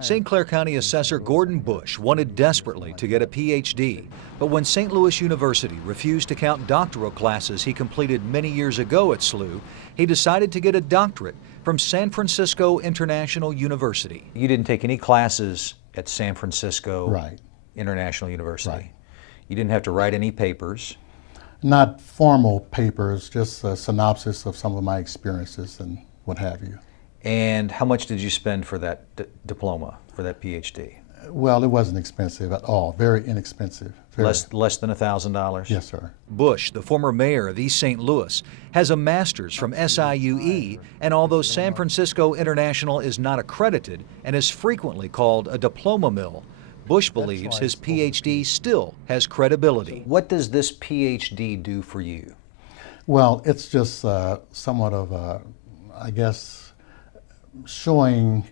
St. Clair County Assessor Gordon Bush wanted desperately to get a PhD, but when St. Louis University refused to count doctoral classes he completed many years ago at SLU, he decided to get a doctorate from San Francisco International University. You didn't take any classes at San Francisco International University. Right. You didn't have to write any papers. Not formal papers, just a synopsis of some of my experiences and what have you. And how much did you spend for that diploma, for that PhD? Well, it wasn't expensive at all, very inexpensive. Very. Less than $1,000? Yes, sir. Bush, the former mayor of East St. Louis, has a master's from SIUE, and although San Francisco International is not accredited and is frequently called a diploma mill, Bush believes his PhD still has credibility. What does this PhD do for you? Well, it's just somewhat of I guess, showing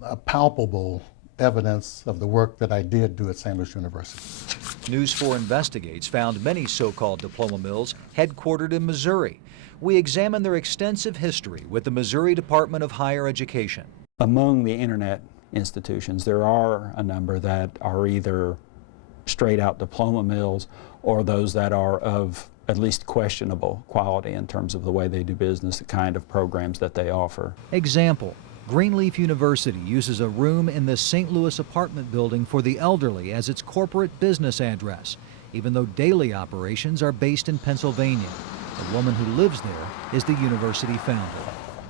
a palpable evidence of the work that I did do at St. Louis University. News 4 Investigates found many so-called diploma mills headquartered in Missouri. We examined their extensive history with the Missouri Department of Higher Education. Among the internet institutions, there are a number that are either straight out diploma mills or those that are of at least questionable quality in terms of the way they do business, the kind of programs that they offer. Example, Greenleaf University uses a room in the St. Louis apartment building for the elderly as its corporate business address, even though daily operations are based in Pennsylvania. The woman who lives there is the university founder.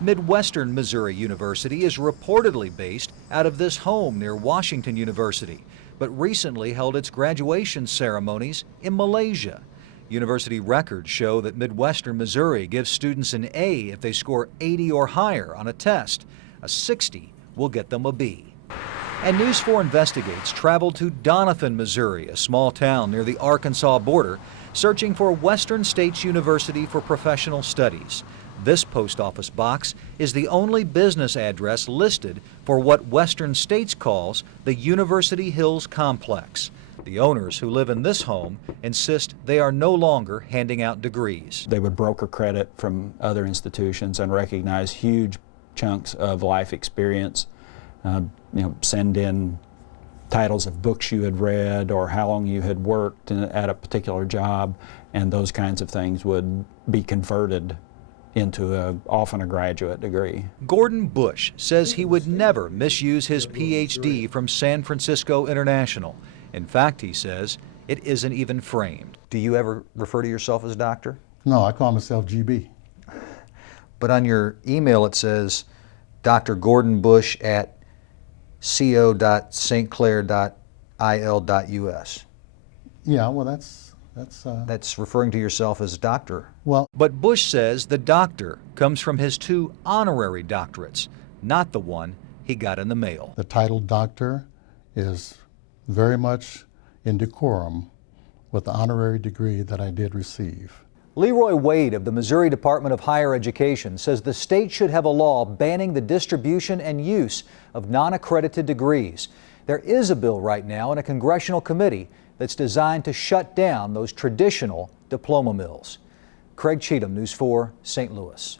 Midwestern Missouri University is reportedly based out of this home near Washington University, but recently held its graduation ceremonies in Malaysia. University records show that Midwestern Missouri gives students an A if they score 80 or higher on a test. A 60 will get them a B. And News 4 Investigates traveled to Doniphan, Missouri, a small town near the Arkansas border, searching for Western States University for Professional Studies. This post office box is the only business address listed for what Western States calls the University Hills Complex. The owners who live in this home insist they are no longer handing out degrees. They would broker credit from other institutions and recognize huge chunks of life experience, send in titles of books you had read or how long you had worked at a particular job, and those kinds of things would be converted into often a graduate degree. Gordon Bush says he would never misuse his PhD from San Francisco International. In fact, he says, it isn't even framed. Do you ever refer to yourself as doctor? No, I call myself GB. But on your email it says Dr. Gordon Bush at co.stclair.il.us. Yeah, well, that's referring to yourself as doctor. Well, but Bush says the doctor comes from his 2 honorary doctorates, not the one he got in the mail. The title doctor is very much in decorum with the honorary degree that I did receive. Leroy Wade of the Missouri Department of Higher Education says the state should have a law banning the distribution and use of non-accredited degrees. There is a bill right now in a congressional committee that's designed to shut down those traditional diploma mills. Craig Cheatham, News 4, St. Louis.